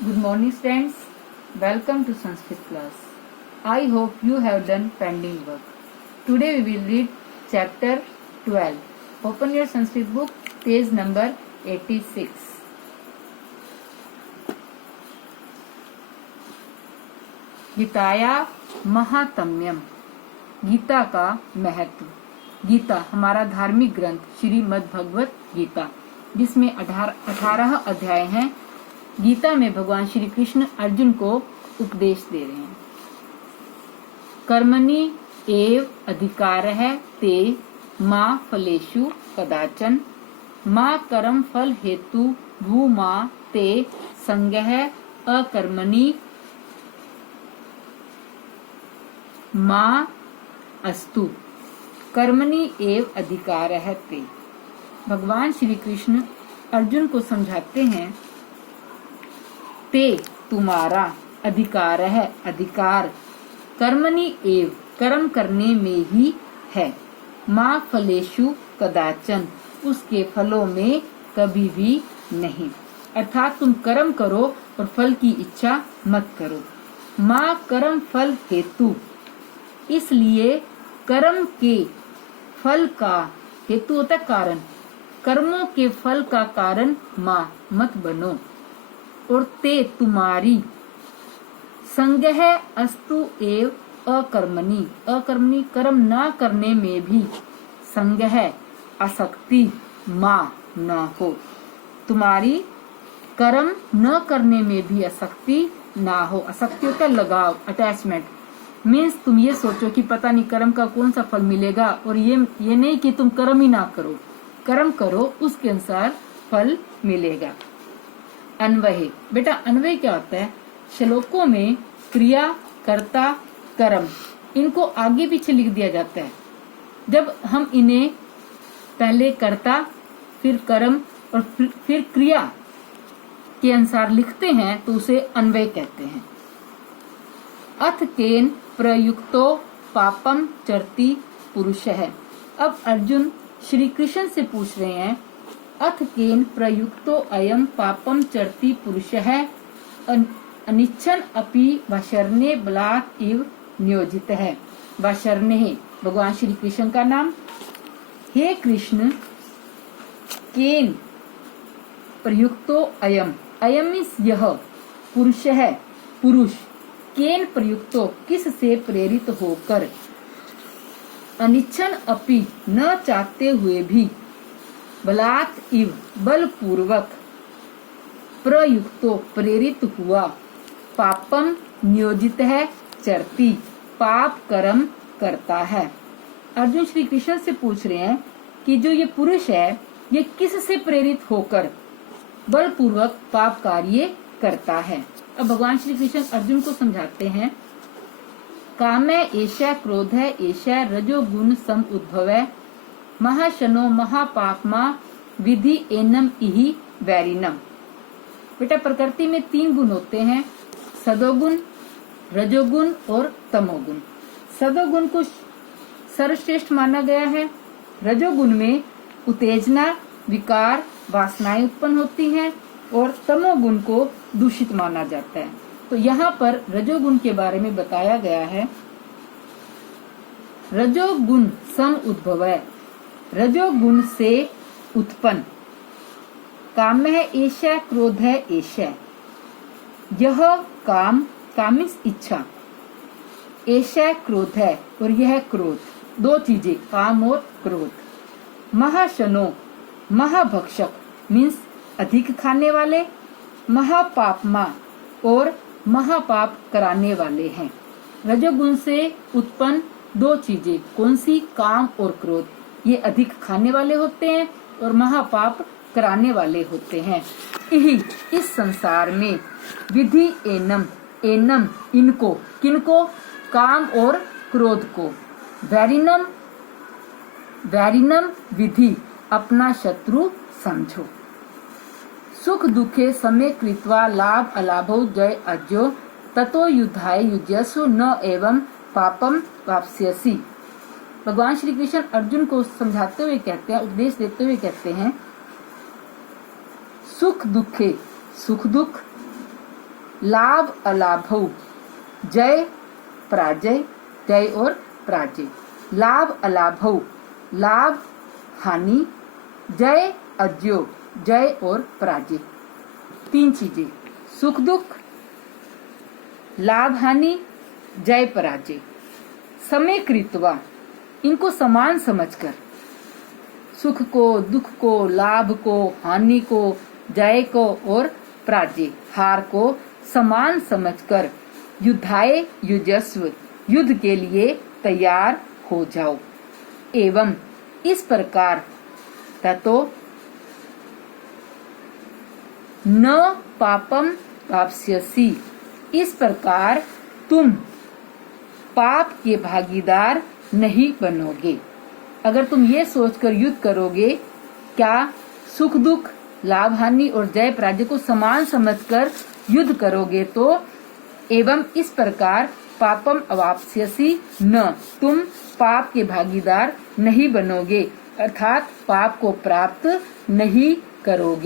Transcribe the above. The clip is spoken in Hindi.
Good morning, friends. Welcome to Sanskrit class. I hope you have done pending work. Today we will read chapter 12. Open your Sanskrit book, page number 86. गीताया mahatmyam, Gita का महत्व। गीता हमारा धार्मिक ग्रंथ श्रीमद् भगवत गीता, जिसमें 18 अध्याय हैं। गीता में भगवान श्री कृष्ण अर्जुन को उपदेश दे रहे हैं। कर्मणि एव अधिकारः ते मा फलेषु कदाचन मा कर्म फल हेतु भूमा ते संगः अकर्मणि मा अस्तु। कर्मणि एव अधिकारः ते। भगवान श्री कृष्ण अर्जुन को समझाते हैं, ते तुम्हारा अधिकार है, अधिकार कर्मणि एव कर्म करने में ही है, माँ फलेषु कदाचन उसके फलों में कभी भी नहीं। अर्थात तुम कर्म करो और फल की इच्छा मत करो। माँ कर्म फल हेतु, इसलिए कर्म के फल का हेतु होता है कारण, कर्मों के फल का कारण माँ मत बनो। और ते तुम्हारी संगह अस्तु एव अकर्मणि, अकर्मणि कर्म न करने में भी संगह आसक्ति माँ न हो। तुम्हारी कर्म न करने में भी आसक्ति ना हो। आसक्ति होता है लगाव, अटैचमेंट। मीन्स तुम ये सोचो कि पता नहीं कर्म का कौन सा फल मिलेगा, और ये नहीं कि तुम कर्म ही ना करो, कर्म करो उसके अनुसार फल मिलेगा। अन्वय, बेटा अन्वय क्या होता है? श्लोकों में क्रिया, कर्ता, कर्म, इनको आगे पीछे लिख दिया जाता है। जब हम इन्हें पहले कर्ता, फिर कर्म और फिर क्रिया के अनुसार लिखते हैं तो उसे अन्वय कहते हैं। अथ केन प्रयुक्तो पापम चरति पुरुषः। अब अर्जुन श्री कृष्ण से पूछ रहे हैं, अथ केन प्रयुक्तो अयम पापम चरति पुरुषः अनिच्छन अपि वाशरणे बलात् इव नियोजितः। वाशरणे भगवान श्री कृष्ण का नाम। हे कृष्ण, केन प्रयुक्तो अयम, अयम इस यह, पुरुषः पुरुष, केन प्रयुक्तो किस से प्रेरित होकर, अनिच्छन अपि न चाहते हुए भी, बलात् इव बलपूर्वक, प्रयुक्तो प्रेरित हुआ, पापम नियोजित है चरती पाप कर्म करता है। अर्जुन श्री कृष्ण से पूछ रहे हैं कि जो ये पुरुष है ये किस से प्रेरित होकर बलपूर्वक पाप कार्य करता है। अब भगवान श्री कृष्ण अर्जुन को समझाते हैं, कामे एषा क्रोध है एषा रजोगुण सम उद्भव है, महाशनो महापापमा विधि एनम इहि वैरिनम। बेटा प्रकृति में 3 गुण होते हैं, सदोगुण, रजोगुण और तमोगुण। सदोगुण को सर्वश्रेष्ठ माना गया है। रजोगुण में उत्तेजना, विकार, वासनाएं उत्पन्न होती हैं, और तमोगुण को दूषित माना जाता है। तो यहाँ पर रजोगुण के बारे में बताया गया है, रजोगुण सम उद्भव है, रजोगुण से उत्पन्न। काम है एषा, क्रोध है एषा, यह काम, कामिस इच्छा, एषा क्रोध है और यह क्रोध, 2 चीजें, काम और क्रोध। महाशनो, महाभक्षक मीन्स अधिक खाने वाले, महापापमा और महापाप कराने वाले हैं। रजोगुण से उत्पन्न 2 चीजें, कौन सी? काम और क्रोध। ये अधिक खाने वाले होते हैं और महापाप कराने वाले होते हैं। यही इस संसार में विधि एनम, एनम इनको, किनको? काम और क्रोध को। वैरिनम, वैरिनम विधि अपना शत्रु समझो। सुख दुखे समय कृत्वा लाभ अलाभो जय अज्यो ततो युद्धाय युज्यसु न एवं पापम वाप्स्यसि। भगवान श्री कृष्ण अर्जुन को समझाते हुए कहते हैं, उपदेश देते हुए कहते हैं, सुख दुखे, सुख दुख लाभ अलाभौ, जय पराजय, जय और पराजय। लाभ अलाभौ, लाभ हानि, जय अजयो, जय और पराजय। 3 चीजें, सुख दुख, लाभ हानि, जय पराजय। समय कृत्वा, इनको समान समझकर, सुख को, दुख को, लाभ को, हानि को, जय को और पराजय, हार को समान समझकर युद्धाय युजस्व, युद्ध के लिए तैयार हो जाओ। एवं इस प्रकार ततो न पापम वाप्स्यसि, इस प्रकार तुम पाप के भागीदार नहीं बनोगे। अगर तुम ये सोचकर युद्ध करोगे, क्या सुख दुख, लाभ हानि और जय पराजय को समान समझकर युद्ध करोगे, तो एवं इस प्रकार पापम अवाप्स्यसि न, तुम पाप के भागीदार नहीं बनोगे, अर्थात पाप को प्राप्त नहीं करोगे।